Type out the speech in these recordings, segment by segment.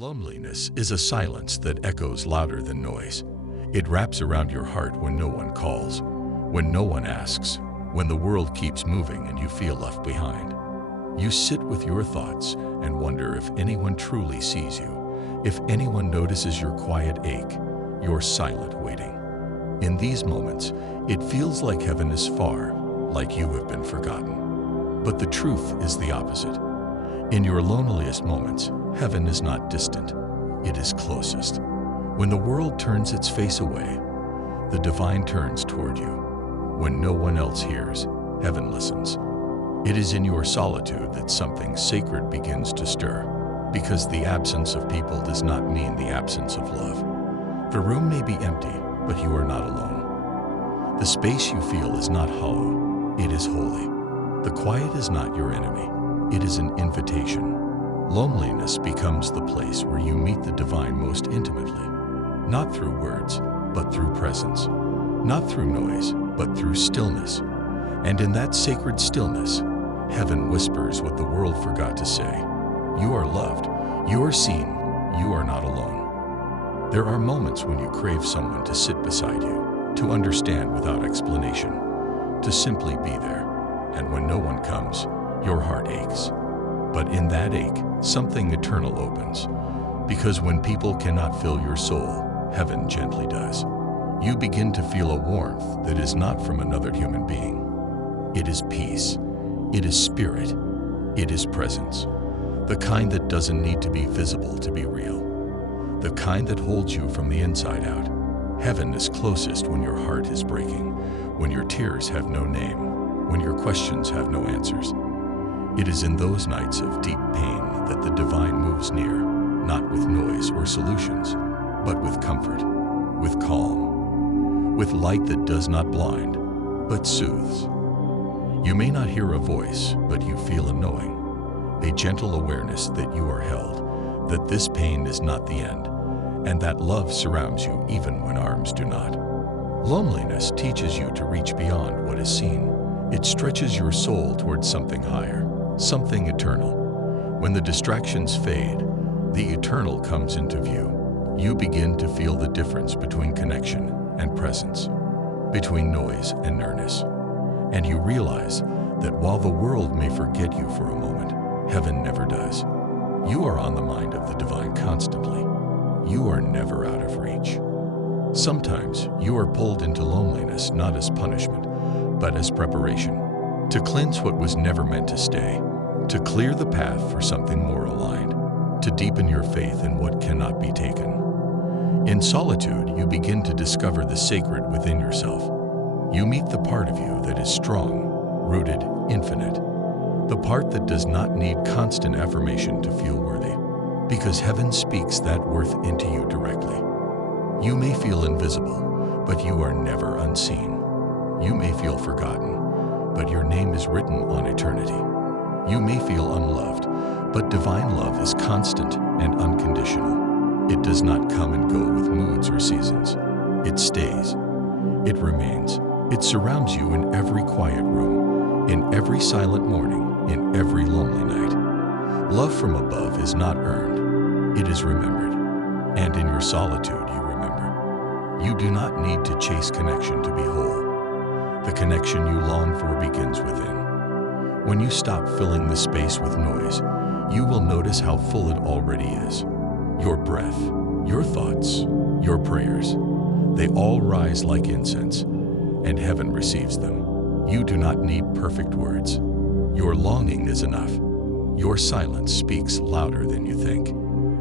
Loneliness is a silence that echoes louder than noise. It wraps around your heart when no one calls, when no one asks, when the world keeps moving and you feel left behind. You sit with your thoughts and wonder if anyone truly sees you, if anyone notices your quiet ache, your silent waiting. In these moments, it feels like heaven is far, like you have been forgotten. But the truth is the opposite. In your loneliest moments, heaven is not distant, it is closest. When the world turns its face away, the divine turns toward you. When no one else hears, heaven listens. It is in your solitude that something sacred begins to stir, because the absence of people does not mean the absence of love. The room may be empty, but you are not alone. The space you feel is not hollow, it is holy. The quiet is not your enemy, it is an invitation. Loneliness becomes the place where you meet the divine most intimately, not through words, but through presence, not through noise, but through stillness. And in that sacred stillness, heaven whispers what the world forgot to say. You are loved, you are seen, you are not alone. There are moments when you crave someone to sit beside you, to understand without explanation, to simply be there. And when no one comes, your heart aches. But in that ache, something eternal opens. Because when people cannot fill your soul, heaven gently does. You begin to feel a warmth that is not from another human being. It is peace, it is spirit, it is presence. The kind that doesn't need to be visible to be real. The kind that holds you from the inside out. Heaven is closest when your heart is breaking, when your tears have no name, when your questions have no answers. It is in those nights of deep pain that the divine moves near, not with noise or solutions, but with comfort, with calm, with light that does not blind, but soothes. You may not hear a voice, but you feel a knowing, a gentle awareness that you are held, that this pain is not the end, and that love surrounds you even when arms do not. Loneliness teaches you to reach beyond what is seen. It stretches your soul towards something higher, something eternal. When the distractions fade, the eternal comes into view. You begin to feel the difference between connection and presence, between noise and nearness. And you realize that while the world may forget you for a moment, heaven never does. You are on the mind of the divine constantly. You are never out of reach. Sometimes you are pulled into loneliness not as punishment, but as preparation, to cleanse what was never meant to stay, to clear the path for something more aligned, to deepen your faith in what cannot be taken. In solitude, you begin to discover the sacred within yourself. You meet the part of you that is strong, rooted, infinite, the part that does not need constant affirmation to feel worthy, because heaven speaks that worth into you directly. You may feel invisible, but you are never unseen. You may feel forgotten, but your name is written on eternity. You may feel unloved, but divine love is constant and unconditional. It does not come and go with moods or seasons. It stays. It remains. It surrounds you in every quiet room, in every silent morning, in every lonely night. Love from above is not earned. It is remembered. And in your solitude, you remember. You do not need to chase connection to be whole. The connection you long for begins within. When you stop filling the space with noise, you will notice how full it already is. Your breath, your thoughts, your prayers, they all rise like incense, and heaven receives them. You do not need perfect words. Your longing is enough. Your silence speaks louder than you think,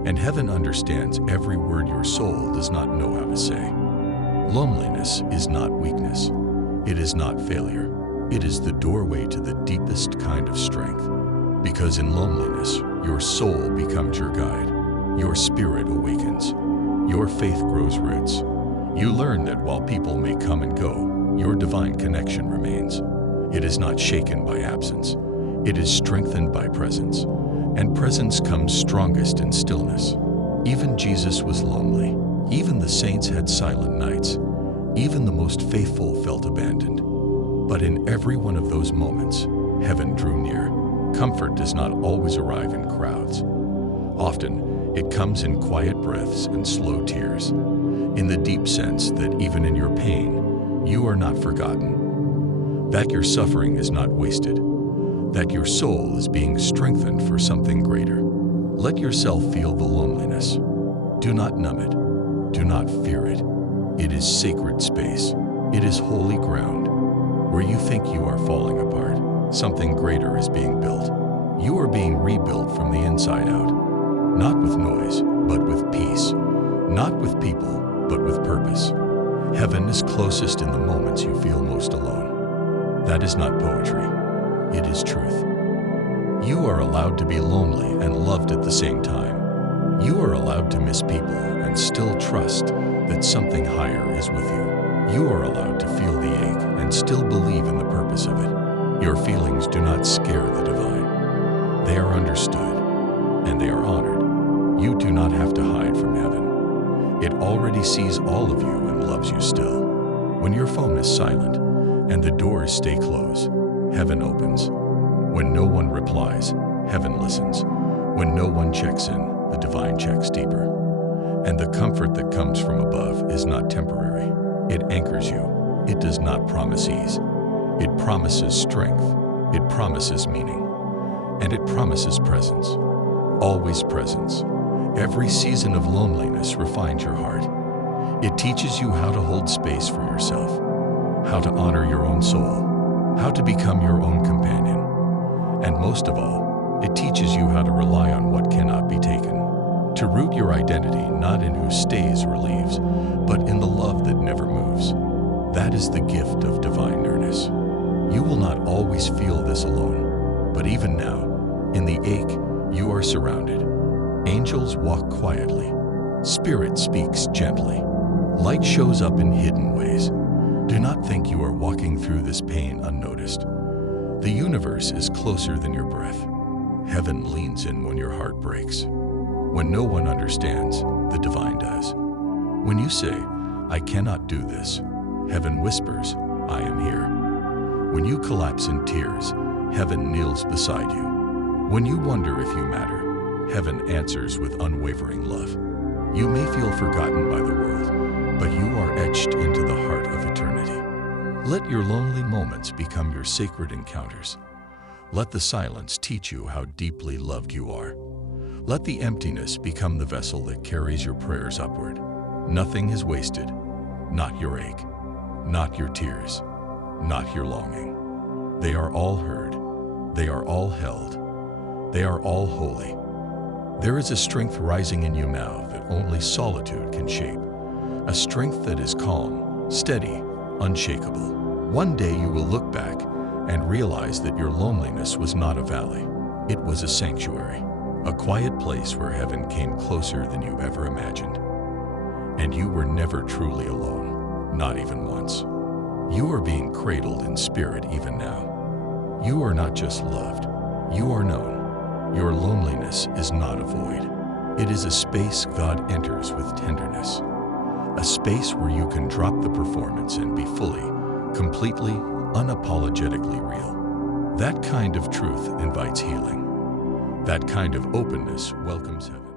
and heaven understands every word your soul does not know how to say. Loneliness is not weakness. It is not failure. It is the doorway to the deepest kind of strength. Because in loneliness, your soul becomes your guide. Your spirit awakens. Your faith grows roots. You learn that while people may come and go, your divine connection remains. It is not shaken by absence. It is strengthened by presence. And presence comes strongest in stillness. Even Jesus was lonely. Even the saints had silent nights. Even the most faithful felt abandoned. But in every one of those moments, heaven drew near. Comfort does not always arrive in crowds. Often, It comes in quiet breaths and slow tears, in the deep sense that even in your pain, you are not forgotten, that your suffering is not wasted, that your soul is being strengthened for something greater. Let yourself feel the loneliness. Do not numb it. Do not fear it. It is sacred space. It is holy ground. Where you think you are falling apart, something greater is being built. You are being rebuilt from the inside out. Not with noise, but with peace. Not with people, but with purpose. Heaven is closest in the moments you feel most alone. That is not poetry. It is truth. You are allowed to be lonely and loved at the same time. You are allowed to miss people and still trust that something higher is with you. You are allowed to feel the ache and still believe in the purpose of it. Your feelings do not scare the divine. They are understood, and they are honored. You do not have to hide from heaven. It already sees all of you and loves you still. When your phone is silent and the doors stay closed, heaven opens. When no one replies, heaven listens. When no one checks in, the divine checks deeper. And the comfort that comes from above is not temporary. It anchors you. It does not promise ease. It promises strength. It promises meaning. And it promises presence. Always presence. Every season of loneliness refines your heart. It teaches you how to hold space for yourself, how to honor your own soul, how to become your own companion. And most of all, it teaches you how to rely on what cannot be taken. To root your identity not in who stays or leaves, but in the love that never moves. That is the gift of divine nearness. You will not always feel this alone, but even now, in the ache, you are surrounded. Angels walk quietly. Spirit speaks gently. Light shows up in hidden ways. Do not think you are walking through this pain unnoticed. The universe is closer than your breath. Heaven leans in when your heart breaks. When no one understands, the divine does. When you say, I cannot do this, heaven whispers, I am here. When you collapse in tears, heaven kneels beside you. When you wonder if you matter, heaven answers with unwavering love. You may feel forgotten by the world, but you are etched into the heart of eternity. Let your lonely moments become your sacred encounters. Let the silence teach you how deeply loved you are. Let the emptiness become the vessel that carries your prayers upward. Nothing is wasted, not your ache, not your tears, not your longing. They are all heard, they are all held, they are all holy. There is a strength rising in you now that only solitude can shape, a strength that is calm, steady, unshakable. One day you will look back and realize that your loneliness was not a valley, it was a sanctuary. A quiet place where heaven came closer than you ever imagined. And you were never truly alone, not even once. You are being cradled in spirit even now. You are not just loved, you are known. Your loneliness is not a void. It is a space God enters with tenderness. A space where you can drop the performance and be fully, completely, unapologetically real. That kind of truth invites healing. That kind of openness welcomes heaven.